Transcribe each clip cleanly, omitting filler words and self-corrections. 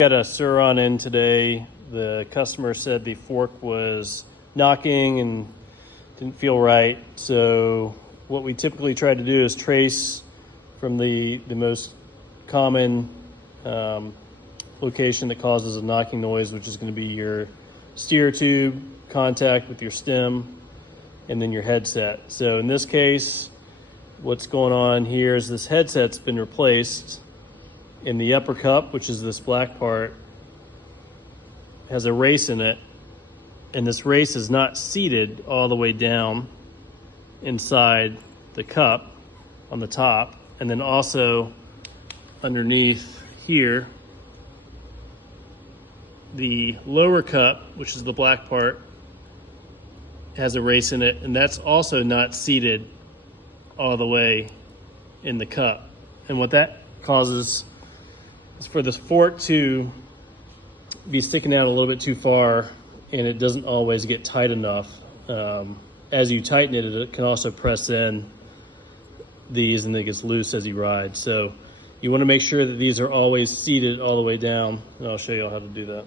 Got a Surron in today. The customer said the fork was knocking and didn't feel right. So what we typically try to do is trace from the most common location that causes a knocking noise, which is going to be your steer tube contact with your stem and then your headset. So in this case, what's going on here is this headset's been replaced. In the upper cup, which is this black part, has a race in it, and this race is not seated all the way down inside the cup on the top, and then also underneath here, the lower cup, which is the black part, has a race in it, and that's also not seated all the way in the cup. And what that causes is for this fork to be sticking out a little bit too far, and it doesn't always get tight enough. As you tighten it, it can also press in these and it gets loose as you ride. So you want to make sure that these are always seated all the way down, and I'll show you how to do that.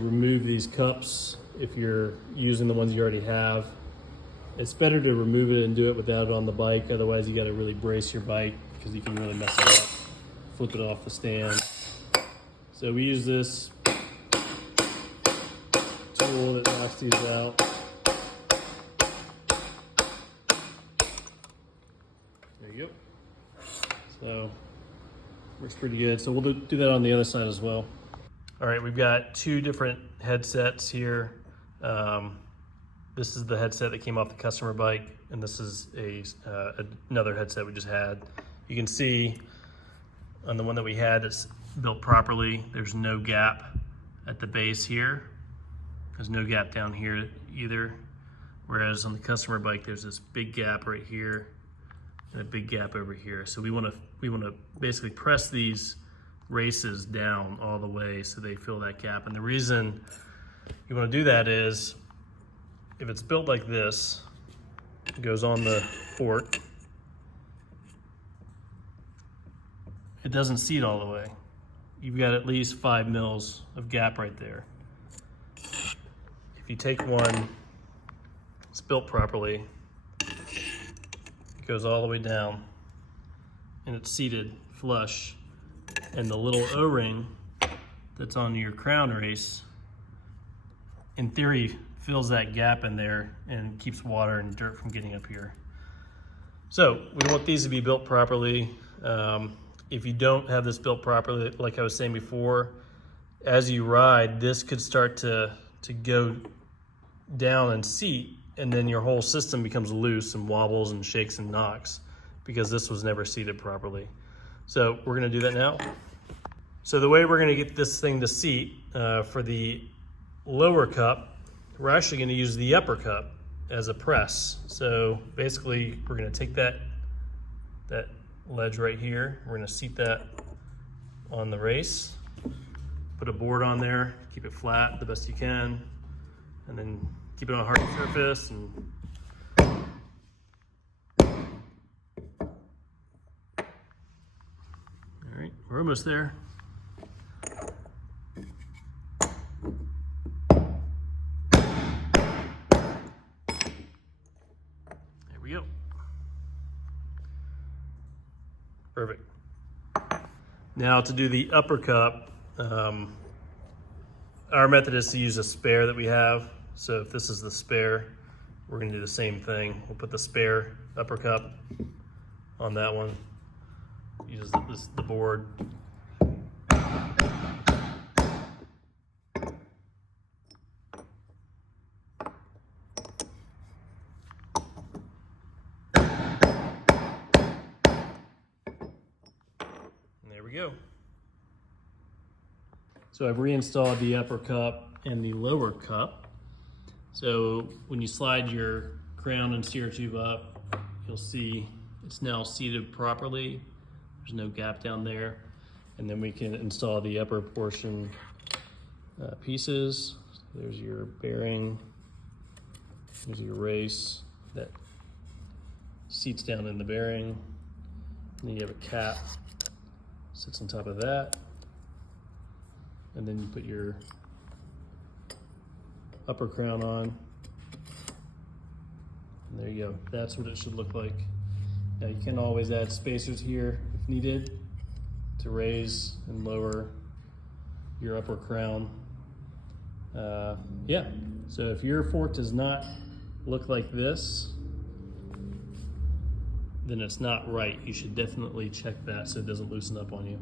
Remove these cups if you're using the ones you already have. It's better to remove it and do it without it on the bike, otherwise you got to really brace your bike because you can really mess it up. Flip it off the stand. So we use this tool that knocks these out. There you go. So works pretty good. So we'll do that on the other side as well. All right, we've got two different headsets here. This is the headset that came off the customer bike, and this is another headset we just had. You can see on the one that we had that's built properly, there's no gap at the base here. There's no gap down here either. Whereas on the customer bike, there's this big gap right here and a big gap over here. So we want to basically press these races down all the way so they fill that gap. And the reason you want to do that is if it's built like this, it goes on the fork, it doesn't seat all the way. You've got at least 5 mils of gap right there. If you take one, it's built properly, it goes all the way down, and it's seated flush, and the little O-ring that's on your crown race, in theory, fills that gap in there and keeps water and dirt from getting up here. So we want these to be built properly. If you don't have this built properly, like I was saying before, as you ride, this could start to go down and seat, and then your whole system becomes loose and wobbles and shakes and knocks because this was never seated properly. So we're gonna do that now. So the way we're gonna get this thing to seat for the lower cup, we're actually gonna use the upper cup as a press. So basically we're gonna take that ledge right here. We're gonna seat that on the race, put a board on there, keep it flat the best you can, and then keep it on a hard surface. And all right, we're almost there. There we go. Perfect. Now to do the upper cup, our method is to use a spare that we have. So if this is the spare, we're gonna do the same thing. We'll put the spare upper cup on that one. Use the board. There we go. So I've reinstalled the upper cup and the lower cup. So when you slide your crown and steer tube up, you'll see it's now seated properly. There's no gap down there. And then we can install the upper portion pieces. There's your bearing, there's your race that seats down in the bearing. And then you have a cap, sits on top of that. and then you put your upper crown on. And there you go. That's what it should look like. Now you can always add spacers here if needed to raise and lower your upper crown. Yeah, so if your fork does not look like this, then it's not right. You should definitely check that so it doesn't loosen up on you.